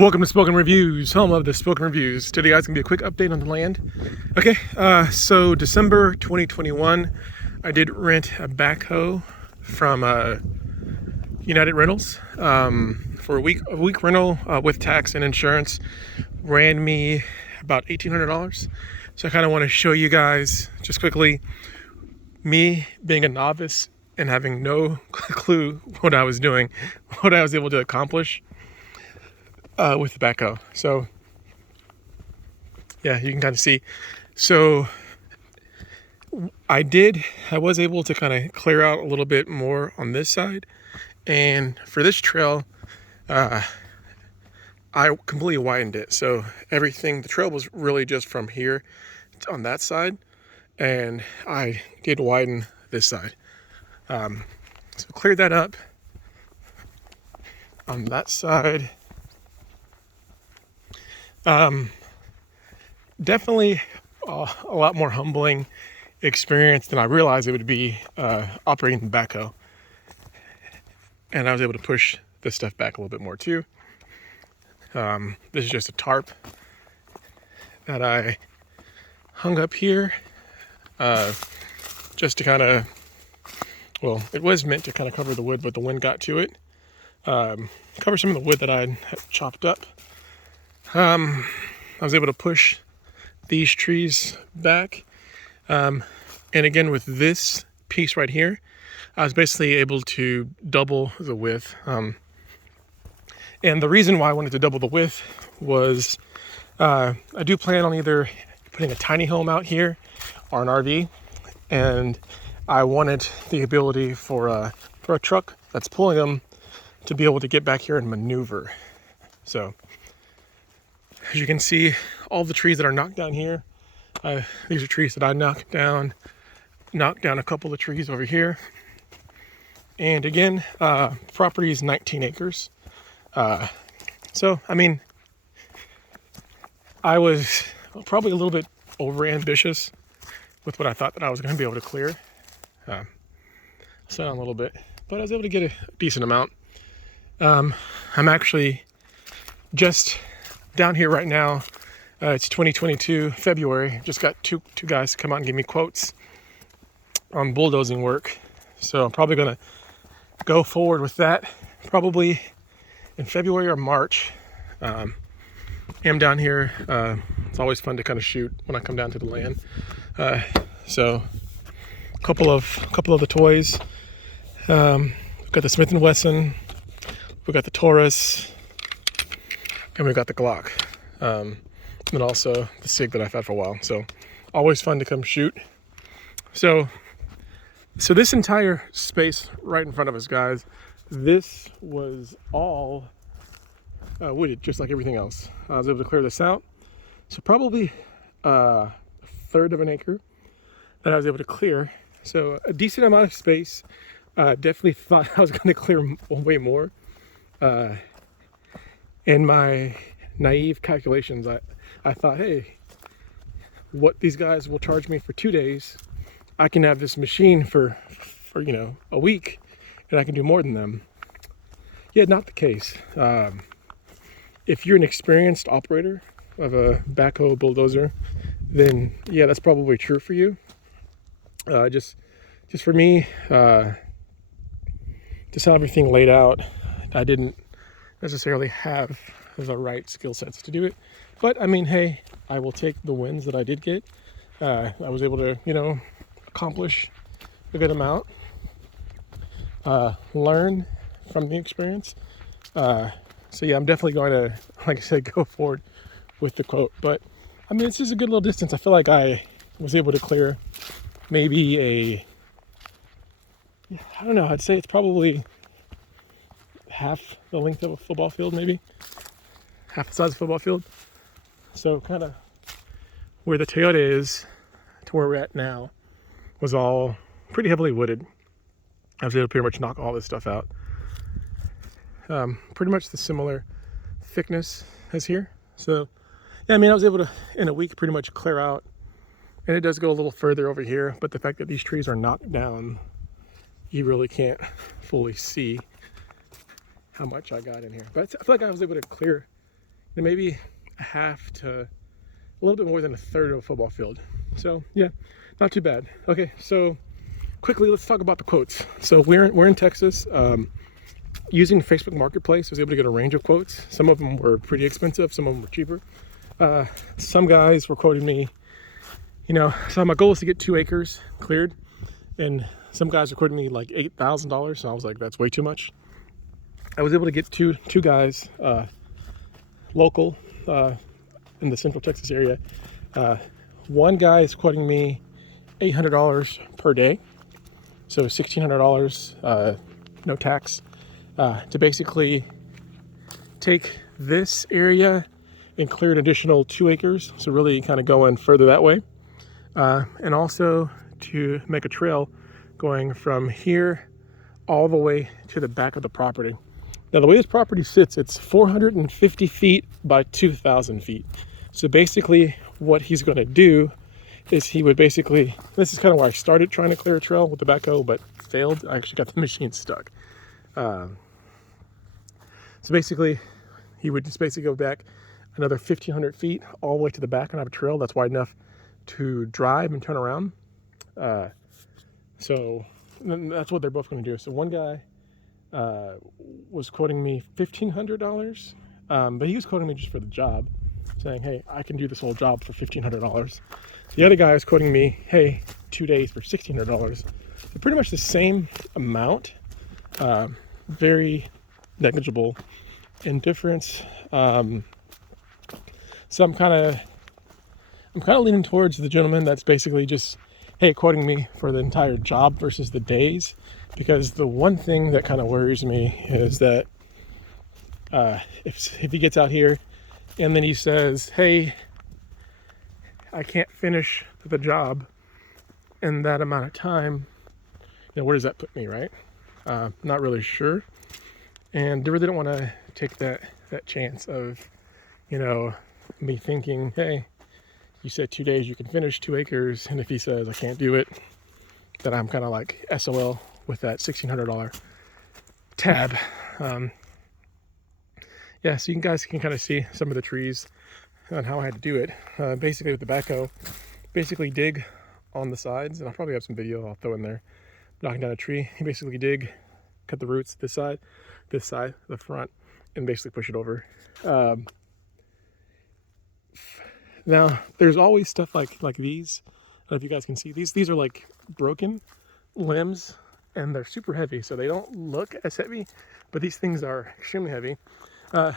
Welcome to Spoken Reviews, home of the Spoken Reviews. Today, guys, gonna be a quick update on the land. Okay, so December 2021, I did rent a backhoe from United Rentals for a week rental with tax and insurance. Ran me about $1,800. So I kind of want to show you guys just quickly me being a novice and having no clue what I was doing, what I was able to accomplish with the backhoe. So yeah, you can kind of see. So I was able to kind of clear out a little bit more on this side, and for this trail I completely widened it. So the trail was really just from here on that side, and I did widen this side. So cleared that up on that side. Definitely a lot more humbling experience than I realized it would be operating the backhoe. And I was able to push this stuff back a little bit more too. This is just a tarp that I hung up here just to kind of, well, it was meant to kind of cover the wood, but the wind got to it. Cover some of the wood that I had chopped up. I was able to push these trees back. And again, with this piece right here, I was basically able to double the width. And the reason why I wanted to double the width was I do plan on either putting a tiny home out here or an RV. And I wanted the ability for a truck that's pulling them to be able to get back here and maneuver. So as you can see, all the trees that are knocked down here, these are trees that I knocked down a couple of trees over here. And again, property is 19 acres. So, I mean, I was probably a little bit over ambitious with what I thought that I was going to be able to clear. Set on a little bit, but I was able to get a decent amount. I'm actually just down here right now. It's 2022 February. Just got two guys to come out and give me quotes on bulldozing work. So I'm probably gonna go forward with that probably in February or March. I'm down here. It's always fun to kind of shoot when I come down to the land. So a couple of the toys. We've got the Smith & Wesson. We've got the Taurus. And we've got the Glock. And also the SIG that I've had for a while. So always fun to come shoot. So this entire space right in front of us, guys, this was all wooded, just like everything else. I was able to clear this out. So probably a third of an acre that I was able to clear. So a decent amount of space. Definitely thought I was going to clear way more. In my naive calculations, I thought, hey, what these guys will charge me for 2 days, I can have this machine for a week, and I can do more than them. Yeah, not the case. If you're an experienced operator of a backhoe bulldozer, then yeah, that's probably true for you. Just for me, just how everything laid out, I didn't necessarily have the right skill sets to do it. But I mean, hey, I will take the wins that I did get. I was able to, accomplish a good amount. Learn from the experience. So yeah, I'm definitely going to, like I said, go forward with the quote. But I mean, it's just a good little distance. I feel like I was able to clear maybe I don't know, I'd say it's probably half the length of a football field, maybe. Half the size of a football field. So kind of where the Toyota is to where we're at now was all pretty heavily wooded. I was able to pretty much knock all this stuff out. Pretty much the similar thickness as here. So yeah, I mean, I was able to, in a week, pretty much clear out. And it does go a little further over here, but the fact that these trees are knocked down, you really can't fully see how much I got in here. But I feel like I was able to clear and maybe a half to a little bit more than a third of a football field. So yeah, not too bad. Okay, so quickly let's talk about the quotes. So we're in Texas. Using Facebook Marketplace, I was able to get a range of quotes. Some of them were pretty expensive, some of them were cheaper. Some guys were quoting me, so my goal is to get 2 acres cleared, and some guys were quoting me like $8,000. So I was like, that's way too much. I was able to get two guys, local, in the Central Texas area. One guy is quoting me $800 per day, so $1,600, no tax, to basically take this area and clear an additional 2 acres. So really kind of going further that way, and also to make a trail going from here all the way to the back of the property. Now, the way this property sits, it's 450 feet by 2,000 feet. So basically what he's going to do is he would basically, this is kind of where I started trying to clear a trail with the backhoe, but failed. I actually got the machine stuck. So basically he would just basically go back another 1,500 feet all the way to the back and have a trail that's wide enough to drive and turn around. So that's what they're both going to do. So one guy was quoting me $1,500, but he was quoting me just for the job, saying, hey, I can do this whole job for $1,500. The other guy is quoting me, hey, 2 days for $1,600. So pretty much the same amount, very negligible in difference. So I'm kind of leaning towards the gentleman that's basically just, hey, quoting me for the entire job versus the days, because the one thing that kind of worries me is that if he gets out here and then he says, hey, I can't finish the job in that amount of time, where does that put me, right? Not really sure, and I really don't want to take that chance of, me thinking, hey, you said 2 days you can finish 2 acres, and if he says I can't do it, then I'm kind of like SOL with that $1,600 tab. Yeah, so you guys can kind of see some of the trees and how I had to do it. Basically with the backhoe, basically dig on the sides, and I'll probably have some video I'll throw in there, knocking down a tree. You basically dig, cut the roots this side, the front, and basically push it over. Now, there's always stuff like these. I don't know if you guys can see these. These are like broken limbs, and they're super heavy, so they don't look as heavy, but these things are extremely heavy.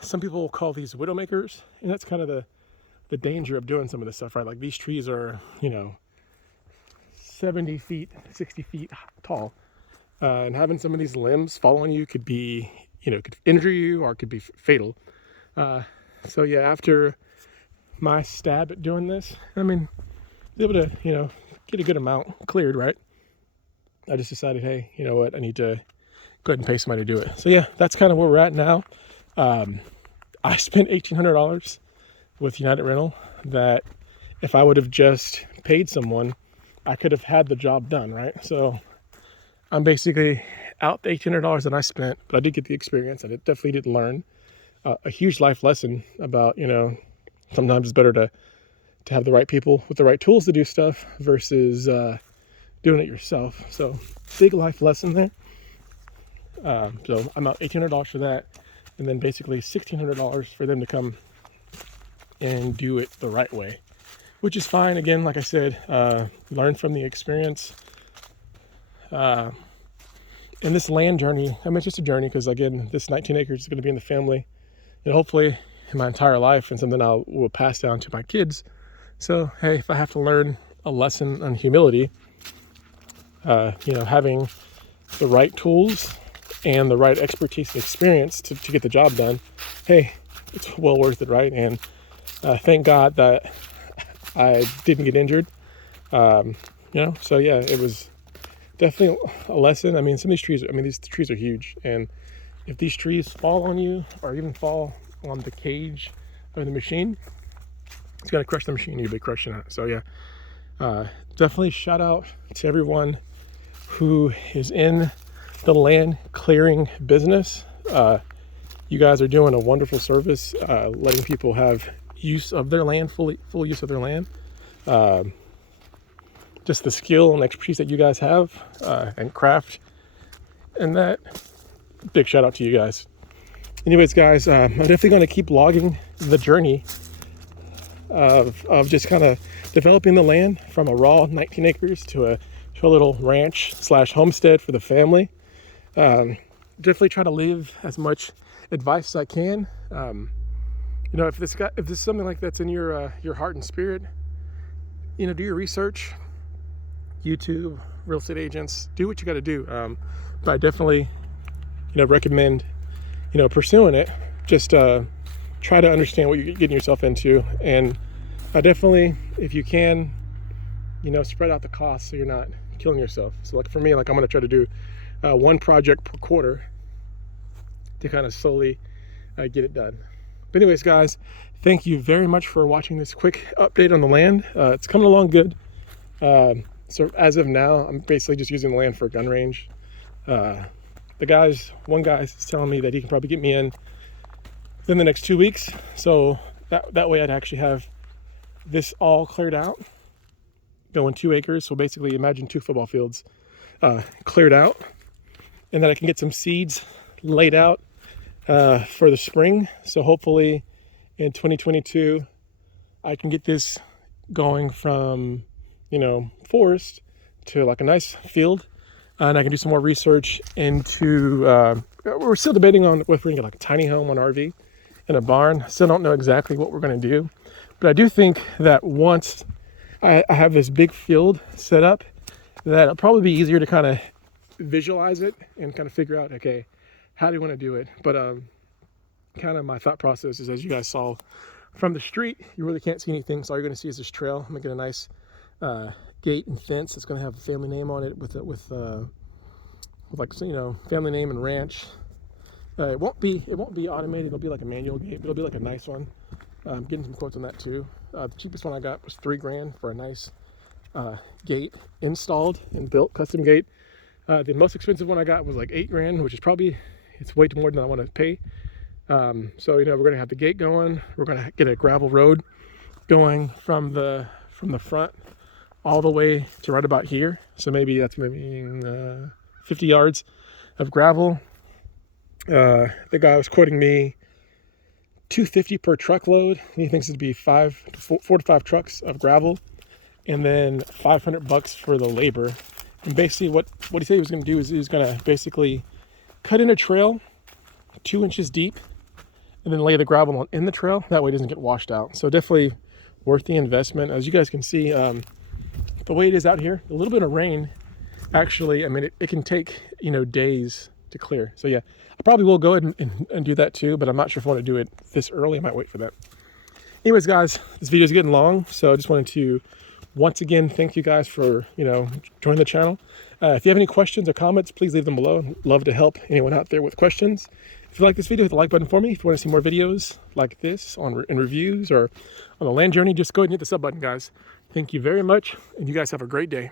Some people will call these widowmakers, and that's kind of the danger of doing some of this stuff, right? Like these trees are, 70 feet, 60 feet tall, and having some of these limbs fall on you could be, could injure you or could be fatal. So yeah, after my stab at doing this, I mean, be able to, get a good amount cleared, right? I just decided, hey, you know what? I need to go ahead and pay somebody to do it. So yeah, that's kind of where we're at now. I spent $1,800 with United Rental that if I would have just paid someone, I could have had the job done, right? So I'm basically out the $1,800 that I spent, but I did get the experience. I definitely did learn a huge life lesson about, sometimes it's better to have the right people with the right tools to do stuff versus doing it yourself. So big life lesson there. So I'm out $1,800 for that, and then basically $1,600 for them to come and do it the right way, which is fine. Again, like I said, learn from the experience. And this land journey, I mean, it's just a journey, because again, this 19 acres is going to be in the family, and hopefully in my entire life, and something I will pass down to my kids. So hey, if I have to learn a lesson on humility, having the right tools and the right expertise and experience to get the job done, hey, it's well worth it, right? And thank God that I didn't get injured. So yeah, it was definitely a lesson. I mean, these trees are huge, and if these trees fall on you or even fall on the cage of the machine, it's gonna crush the machine. You'll be crushing it. So yeah, definitely shout out to everyone who is in the land clearing business. You guys are doing a wonderful service, letting people have use of their land, full use of their land. Just the skill and expertise that you guys have, and craft, and that, big shout out to you guys. Anyways, guys, I'm definitely going to keep logging the journey of just kind of developing the land from a raw 19 acres to a little ranch / homestead for the family. Definitely try to live as much advice as I can. You know, if this is something like that's in your heart and spirit, you know, do your research. YouTube, real estate agents, do what you got to do. But I definitely, you know, recommend, you know, pursuing it. Just try to understand what you're getting yourself into, and definitely, if you can, you know, spread out the costs so you're not killing yourself. So like for me, like I'm going to try to do one project per quarter to kind of slowly get it done. But anyways, guys, thank you very much for watching this quick update on the land. It's coming along good. So as of now, I'm basically just using the land for a gun range. One guy is telling me that he can probably get me in within the next 2 weeks. So that way I'd actually have this all cleared out, going 2 acres. So basically imagine 2 football fields cleared out, and then I can get some seeds laid out for the spring. So hopefully in 2022, I can get this going from, you know, forest to like a nice field, and I can do some more research into, we're still debating on if we're gonna get like a tiny home, an RV, and a barn. Still don't know exactly what we're gonna do, but I do think that once I have this big field set up, that it'll probably be easier to kind of visualize it and kind of figure out, okay, how do you want to do it? But kind of my thought process is, as you guys saw from the street, you really can't see anything, so all you're going to see is this trail. I'm going to get a nice gate and fence that's going to have a family name on it with like, you know, family name and ranch. It won't be automated. It'll be like a manual gate, but it'll be like a nice one. I'm getting some quotes on that too. The cheapest one I got was $3,000 for a nice gate installed and built, custom gate. The most expensive one I got was like $8,000, which is probably, it's way more than I want to pay. So, you know, we're going to have the gate going. We're going to get a gravel road going from the front all the way to right about here. So maybe that's maybe 50 yards of gravel. The guy was quoting me $250 per truckload. He thinks it'd be 4 to 5 trucks of gravel, and then $500 for the labor. And basically what he said he was going to do is he was going to basically cut in a trail 2 inches deep and then lay the gravel in the trail. That way it doesn't get washed out. So definitely worth the investment. As you guys can see, the way it is out here, a little bit of rain, actually, I mean, it can take, you know, days to clear. So yeah, I probably will go ahead and do that too, but I'm not sure if I want to do it this early. I might wait for that. Anyways, guys, this video is getting long, so I just wanted to once again thank you guys for, you know, joining the channel. If you have any questions or comments, please leave them below. I'd love to help anyone out there with questions. If you like this video, hit the like button for me. If you want to see more videos like this in reviews or on the land journey, just go ahead and hit the sub button, guys. Thank you very much, and you guys have a great day.